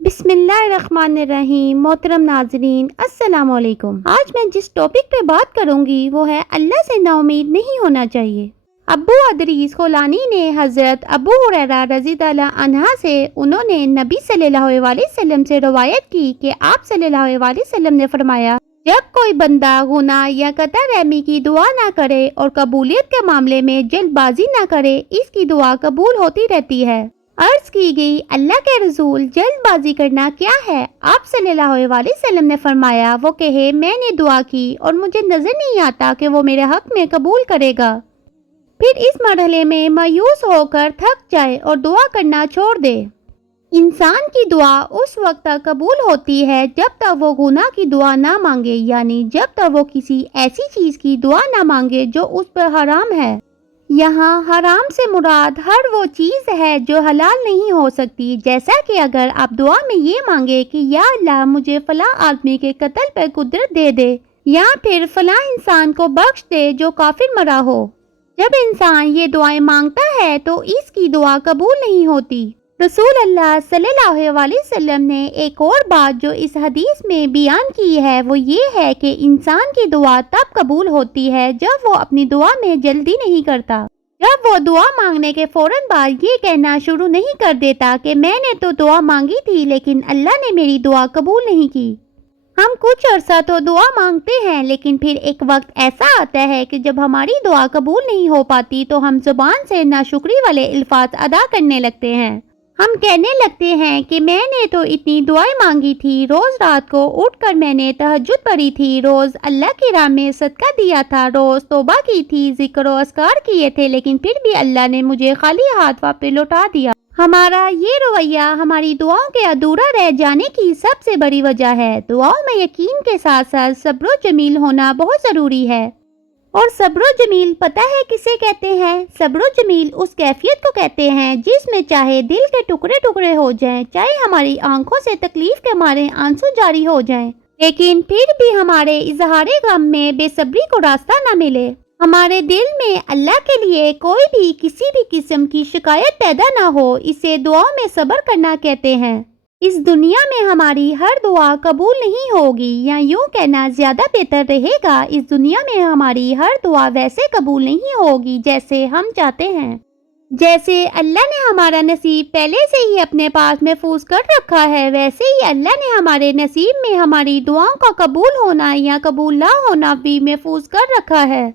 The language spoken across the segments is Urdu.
بسم اللہ الرحمن الرحیم۔ محترم ناظرین السلام علیکم۔ آج میں جس ٹاپک پہ بات کروں گی وہ ہے اللہ سے نا امید نہیں ہونا چاہیے۔ ابو ادریس خولانی نے حضرت ابو ہریرہ رضی اللہ عنہ سے انہوں نے نبی صلی اللہ علیہ وسلم سے روایت کی کہ آپ صلی اللہ علیہ وسلم نے فرمایا، جب کوئی بندہ گناہ یا قطع رحمی کی دعا نہ کرے اور قبولیت کے معاملے میں جلد بازی نہ کرے، اس کی دعا قبول ہوتی رہتی ہے۔ عرض کی گئی، اللہ کے رسول، جلد بازی کرنا کیا ہے؟ آپ صلی اللہ علیہ وسلم نے فرمایا، وہ کہے میں نے دعا کی اور مجھے نظر نہیں آتا کہ وہ میرے حق میں قبول کرے گا، پھر اس مرحلے میں مایوس ہو کر تھک جائے اور دعا کرنا چھوڑ دے۔ انسان کی دعا اس وقت تک قبول ہوتی ہے جب تک وہ گناہ کی دعا نہ مانگے، یعنی جب تک وہ کسی ایسی چیز کی دعا نہ مانگے جو اس پر حرام ہے۔ یہاں حرام سے مراد ہر وہ چیز ہے جو حلال نہیں ہو سکتی، جیسا کہ اگر آپ دعا میں یہ مانگے کہ یا اللہ مجھے فلاں آدمی کے قتل پر قدرت دے دے، یا پھر فلاں انسان کو بخش دے جو کافر مرا ہو۔ جب انسان یہ دعائیں مانگتا ہے تو اس کی دعا قبول نہیں ہوتی۔ رسول اللہ صلی اللہ علیہ وسلم نے ایک اور بات جو اس حدیث میں بیان کی ہے وہ یہ ہے کہ انسان کی دعا تب قبول ہوتی ہے جب وہ اپنی دعا میں جلدی نہیں کرتا، جب وہ دعا مانگنے کے فوراً بعد یہ کہنا شروع نہیں کر دیتا کہ میں نے تو دعا مانگی تھی لیکن اللہ نے میری دعا قبول نہیں کی۔ ہم کچھ عرصہ تو دعا مانگتے ہیں لیکن پھر ایک وقت ایسا آتا ہے کہ جب ہماری دعا قبول نہیں ہو پاتی تو ہم زبان سے ناشکری والے الفاظ ادا کرنے لگتے ہیں۔ ہم کہنے لگتے ہیں کہ میں نے تو اتنی دعائیں مانگی تھی، روز رات کو اٹھ کر میں نے تہجد پڑھی تھی، روز اللہ کی راہ میں صدقہ دیا تھا، روز توبہ کی تھی، ذکر و اذکار کیے تھے، لیکن پھر بھی اللہ نے مجھے خالی ہاتھ واپس لوٹا دیا۔ ہمارا یہ رویہ ہماری دعاؤں کے ادھورا رہ جانے کی سب سے بڑی وجہ ہے۔ دعاؤں میں یقین کے ساتھ ساتھ صبر و جمیل ہونا بہت ضروری ہے۔ اور صبر و جمیل پتہ ہے کسے کہتے ہیں؟ صبر و جمیل اس کیفیت کو کہتے ہیں جس میں چاہے دل کے ٹکڑے ٹکڑے ہو جائیں، چاہے ہماری آنکھوں سے تکلیف کے مارے آنسو جاری ہو جائیں، لیکن پھر بھی ہمارے اظہار غم میں بے صبری کو راستہ نہ ملے، ہمارے دل میں اللہ کے لیے کوئی بھی کسی بھی قسم کی شکایت پیدا نہ ہو، اسے دعاؤں میں صبر کرنا کہتے ہیں۔ اس دنیا میں ہماری ہر دعا قبول نہیں ہوگی، یا یوں کہنا زیادہ بہتر رہے گا، اس دنیا میں ہماری ہر دعا ویسے قبول نہیں ہوگی جیسے ہم چاہتے ہیں۔ جیسے اللہ نے ہمارا نصیب پہلے سے ہی اپنے پاس محفوظ کر رکھا ہے، ویسے ہی اللہ نے ہمارے نصیب میں ہماری دعاؤں کا قبول ہونا یا قبول نہ ہونا بھی محفوظ کر رکھا ہے۔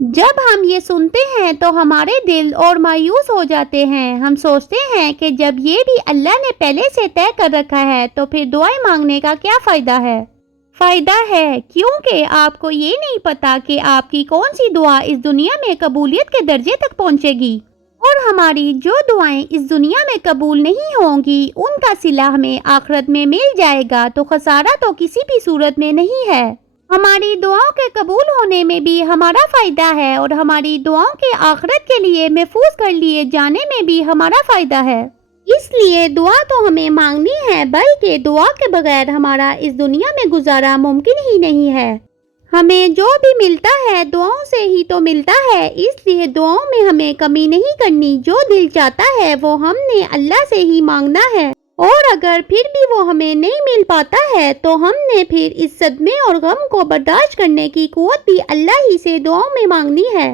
جب ہم یہ سنتے ہیں تو ہمارے دل اور مایوس ہو جاتے ہیں۔ ہم سوچتے ہیں کہ جب یہ بھی اللہ نے پہلے سے طے کر رکھا ہے تو پھر دعائیں مانگنے کا کیا فائدہ ہے؟ فائدہ ہے، کیونکہ آپ کو یہ نہیں پتا کہ آپ کی کون سی دعا اس دنیا میں قبولیت کے درجے تک پہنچے گی، اور ہماری جو دعائیں اس دنیا میں قبول نہیں ہوں گی ان کا صلہ ہمیں آخرت میں مل جائے گا، تو خسارہ تو کسی بھی صورت میں نہیں ہے۔ ہماری دعاؤں کے قبول ہونے میں بھی ہمارا فائدہ ہے، اور ہماری دعاؤں کے آخرت کے لیے محفوظ کر لیے جانے میں بھی ہمارا فائدہ ہے۔ اس لیے دعا تو ہمیں مانگنی ہے، بلکہ دعا کے بغیر ہمارا اس دنیا میں گزارا ممکن ہی نہیں ہے۔ ہمیں جو بھی ملتا ہے دعاؤں سے ہی تو ملتا ہے، اس لیے دعاؤں میں ہمیں کمی نہیں کرنی، جو دل چاہتا ہے وہ ہم نے اللہ سے ہی مانگنا ہے، اور اگر پھر بھی وہ ہمیں نہیں مل پاتا ہے تو ہم نے پھر اس صدمے اور غم کو برداشت کرنے کی قوت بھی اللہ ہی سے دعاؤں میں مانگنی ہے۔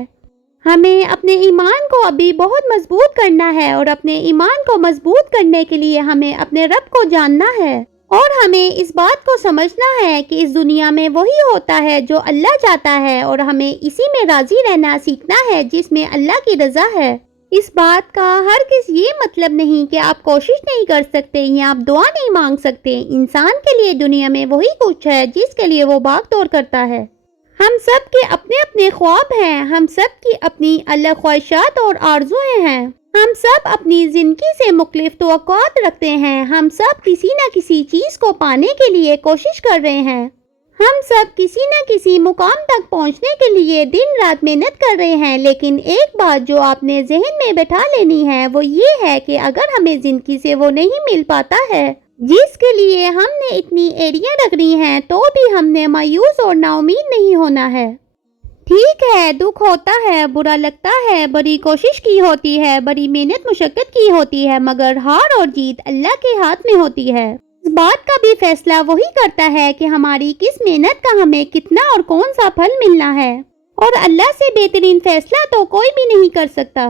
ہمیں اپنے ایمان کو ابھی بہت مضبوط کرنا ہے، اور اپنے ایمان کو مضبوط کرنے کے لیے ہمیں اپنے رب کو جاننا ہے، اور ہمیں اس بات کو سمجھنا ہے کہ اس دنیا میں وہی ہوتا ہے جو اللہ چاہتا ہے، اور ہمیں اسی میں راضی رہنا سیکھنا ہے جس میں اللہ کی رضا ہے۔ اس بات کا ہرگز یہ مطلب نہیں کہ آپ کوشش نہیں کر سکتے یا آپ دعا نہیں مانگ سکتے۔ انسان کے لیے دنیا میں وہی کچھ ہے جس کے لیے وہ بھاگ دوڑ کرتا ہے۔ ہم سب کے اپنے اپنے خواب ہیں، ہم سب کی اپنی الگ خواہشات اور آرزویں ہیں، ہم سب اپنی زندگی سے مختلف توقعات رکھتے ہیں، ہم سب کسی نہ کسی چیز کو پانے کے لیے کوشش کر رہے ہیں، ہم سب کسی نہ کسی مقام تک پہنچنے کے لیے دن رات محنت کر رہے ہیں، لیکن ایک بات جو آپ نے ذہن میں بٹھا لینی ہے وہ یہ ہے کہ اگر ہمیں زندگی سے وہ نہیں مل پاتا ہے جس کے لیے ہم نے اتنی ایڑیاں رگڑی ہیں، تو بھی ہم نے مایوس اور نا امید نہیں ہونا ہے۔ ٹھیک ہے، دکھ ہوتا ہے، برا لگتا ہے، بڑی کوشش کی ہوتی ہے، بڑی محنت مشقت کی ہوتی ہے، مگر ہار اور جیت اللہ کے ہاتھ میں ہوتی ہے۔ اس بات کا بھی فیصلہ وہی کرتا ہے کہ ہماری کس محنت کا ہمیں کتنا اور کون سا پھل ملنا ہے، اور اللہ سے بہترین فیصلہ تو کوئی بھی نہیں کر سکتا۔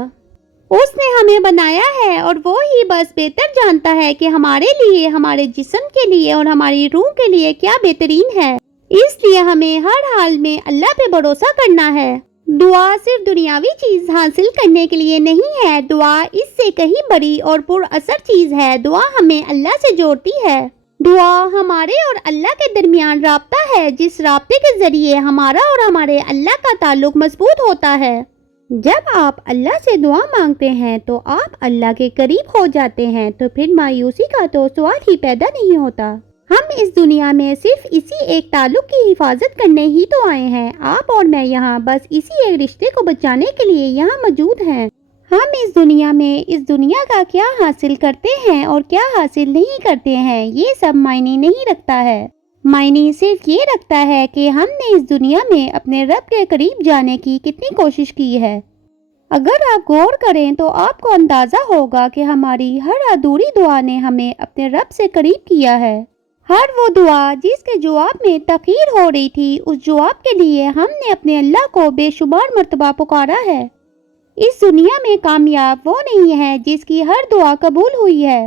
اس نے ہمیں بنایا ہے اور وہ ہی بس بہتر جانتا ہے کہ ہمارے لیے، ہمارے جسم کے لیے اور ہماری روح کے لیے کیا بہترین ہے۔ اس لیے ہمیں ہر حال میں اللہ پہ بھروسہ کرنا ہے۔ دعا صرف دنیاوی چیز حاصل کرنے کے لیے نہیں ہے، دعا اس سے کہیں بڑی اور پر اثر چیز ہے۔ دعا ہمیں اللہ سے جوڑتی ہے۔ دعا ہمارے اور اللہ کے درمیان رابطہ ہے، جس رابطے کے ذریعے ہمارا اور ہمارے اللہ کا تعلق مضبوط ہوتا ہے۔ جب آپ اللہ سے دعا مانگتے ہیں تو آپ اللہ کے قریب ہو جاتے ہیں، تو پھر مایوسی کا تو سوال ہی پیدا نہیں ہوتا۔ ہم اس دنیا میں صرف اسی ایک تعلق کی حفاظت کرنے ہی تو آئے ہیں۔ آپ اور میں یہاں بس اسی ایک رشتے کو بچانے کے لیے یہاں موجود ہیں۔ ہم اس دنیا میں اس دنیا کا کیا حاصل کرتے ہیں اور کیا حاصل نہیں کرتے ہیں، یہ سب معنی نہیں رکھتا ہے۔ معنی صرف یہ رکھتا ہے کہ ہم نے اس دنیا میں اپنے رب کے قریب جانے کی کتنی کوشش کی ہے۔ اگر آپ غور کریں تو آپ کو اندازہ ہوگا کہ ہماری ہر ادھوری دعا نے ہمیں اپنے رب سے قریب کیا ہے۔ ہر وہ دعا جس کے جواب میں تاخیر ہو رہی تھی، اس جواب کے لیے ہم نے اپنے اللہ کو بے شمار مرتبہ پکارا ہے۔ اس دنیا میں کامیاب وہ نہیں ہے جس کی ہر دعا قبول ہوئی ہے،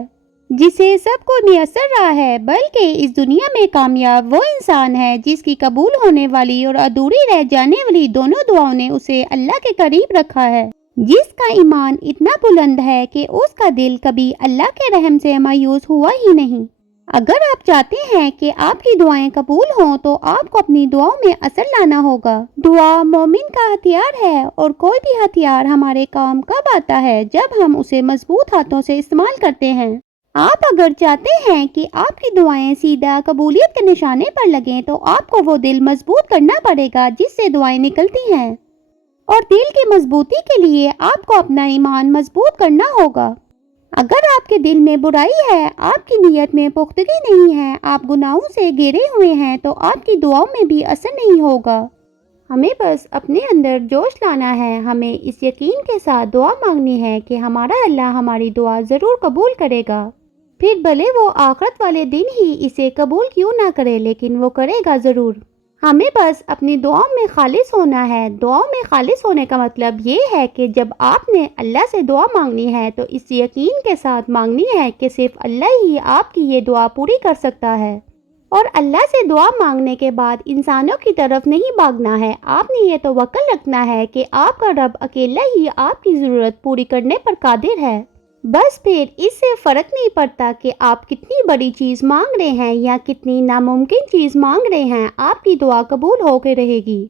جسے سب کو میسر رہا ہے، بلکہ اس دنیا میں کامیاب وہ انسان ہے جس کی قبول ہونے والی اور ادھوری رہ جانے والی دونوں دعاؤں نے اسے اللہ کے قریب رکھا ہے، جس کا ایمان اتنا بلند ہے کہ اس کا دل کبھی اللہ کے رحم سے مایوس ہوا ہی نہیں۔ اگر آپ چاہتے ہیں کہ آپ کی دعائیں قبول ہوں تو آپ کو اپنی دعاؤں میں اثر لانا ہوگا۔ دعا مومن کا ہتھیار ہے، اور کوئی بھی ہتھیار ہمارے کام کب آتا ہے جب ہم اسے مضبوط ہاتھوں سے استعمال کرتے ہیں۔ آپ اگر چاہتے ہیں کہ آپ کی دعائیں سیدھا قبولیت کے نشانے پر لگیں تو آپ کو وہ دل مضبوط کرنا پڑے گا جس سے دعائیں نکلتی ہیں، اور دل کی مضبوطی کے لیے آپ کو اپنا ایمان مضبوط کرنا ہوگا۔ اگر آپ کے دل میں برائی ہے، آپ کی نیت میں پختگی نہیں ہے، آپ گناہوں سے گھرے ہوئے ہیں، تو آپ کی دعاؤں میں بھی اثر نہیں ہوگا۔ ہمیں بس اپنے اندر جوش لانا ہے، ہمیں اس یقین کے ساتھ دعا مانگنی ہے کہ ہمارا اللہ ہماری دعا ضرور قبول کرے گا، پھر بھلے وہ آخرت والے دن ہی اسے قبول کیوں نہ کرے، لیکن وہ کرے گا ضرور۔ ہمیں بس اپنی دعاؤں میں خالص ہونا ہے۔ دعاؤں میں خالص ہونے کا مطلب یہ ہے کہ جب آپ نے اللہ سے دعا مانگنی ہے تو اس یقین کے ساتھ مانگنی ہے کہ صرف اللہ ہی آپ کی یہ دعا پوری کر سکتا ہے، اور اللہ سے دعا مانگنے کے بعد انسانوں کی طرف نہیں بھاگنا ہے۔ آپ نے یہ توکل رکھنا ہے کہ آپ کا رب اکیلا ہی آپ کی ضرورت پوری کرنے پر قادر ہے۔ بس پھر اس سے فرق نہیں پڑتا کہ آپ کتنی بڑی چیز مانگ رہے ہیں یا کتنی ناممکن چیز مانگ رہے ہیں، آپ کی دعا قبول ہو کے رہے گی۔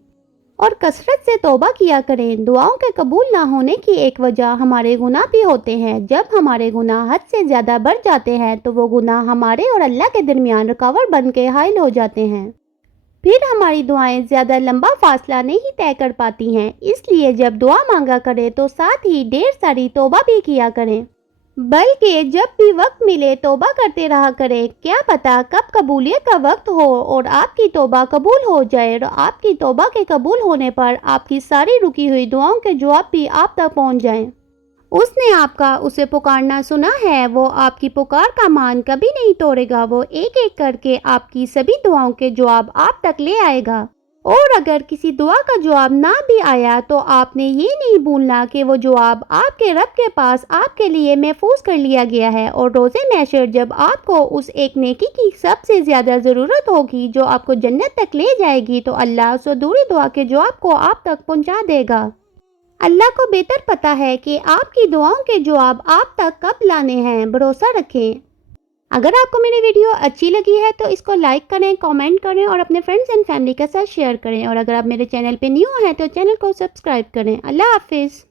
اور کثرت سے توبہ کیا کریں۔ دعاؤں کے قبول نہ ہونے کی ایک وجہ ہمارے گناہ بھی ہوتے ہیں۔ جب ہمارے گناہ حد سے زیادہ بڑھ جاتے ہیں تو وہ گناہ ہمارے اور اللہ کے درمیان رکاوٹ بن کے حائل ہو جاتے ہیں، پھر ہماری دعائیں زیادہ لمبا فاصلہ نہیں طے کر پاتی ہیں۔ اس لیے جب دعا مانگا کریں تو ساتھ ہی ڈھیر ساری توبہ بھی کیا کریں، بلکہ جب بھی وقت ملے توبہ کرتے رہا کریں۔ کیا پتہ کب قبولیت کا وقت ہو اور آپ کی توبہ قبول ہو جائے، اور آپ کی توبہ کے قبول ہونے پر آپ کی ساری رکی ہوئی دعاؤں کے جواب بھی آپ تک پہنچ جائیں۔ اس نے آپ کا اسے پکارنا سنا ہے، وہ آپ کی پکار کا مان کبھی نہیں توڑے گا، وہ ایک ایک کر کے آپ کی سبھی دعاؤں کے جواب آپ تک لے آئے گا۔ اور اگر کسی دعا کا جواب نہ بھی آیا تو آپ نے یہ نہیں بھولنا کہ وہ جواب آپ کے رب کے پاس آپ کے لیے محفوظ کر لیا گیا ہے، اور روز محشر جب آپ کو اس ایک نیکی کی سب سے زیادہ ضرورت ہوگی جو آپ کو جنت تک لے جائے گی، تو اللہ اس ادھوری دعا کے جواب کو آپ تک پہنچا دے گا۔ اللہ کو بہتر پتہ ہے کہ آپ کی دعاؤں کے جواب آپ تک کب لانے ہیں۔ بھروسہ رکھیں۔ اگر آپ کو میری ویڈیو اچھی لگی ہے تو اس کو لائک کریں، کامنٹ کریں اور اپنے فرینڈز اینڈ فیملی کے ساتھ شیئر کریں، اور اگر آپ میرے چینل پہ نیو ہیں تو چینل کو سبسکرائب کریں۔ اللہ حافظ۔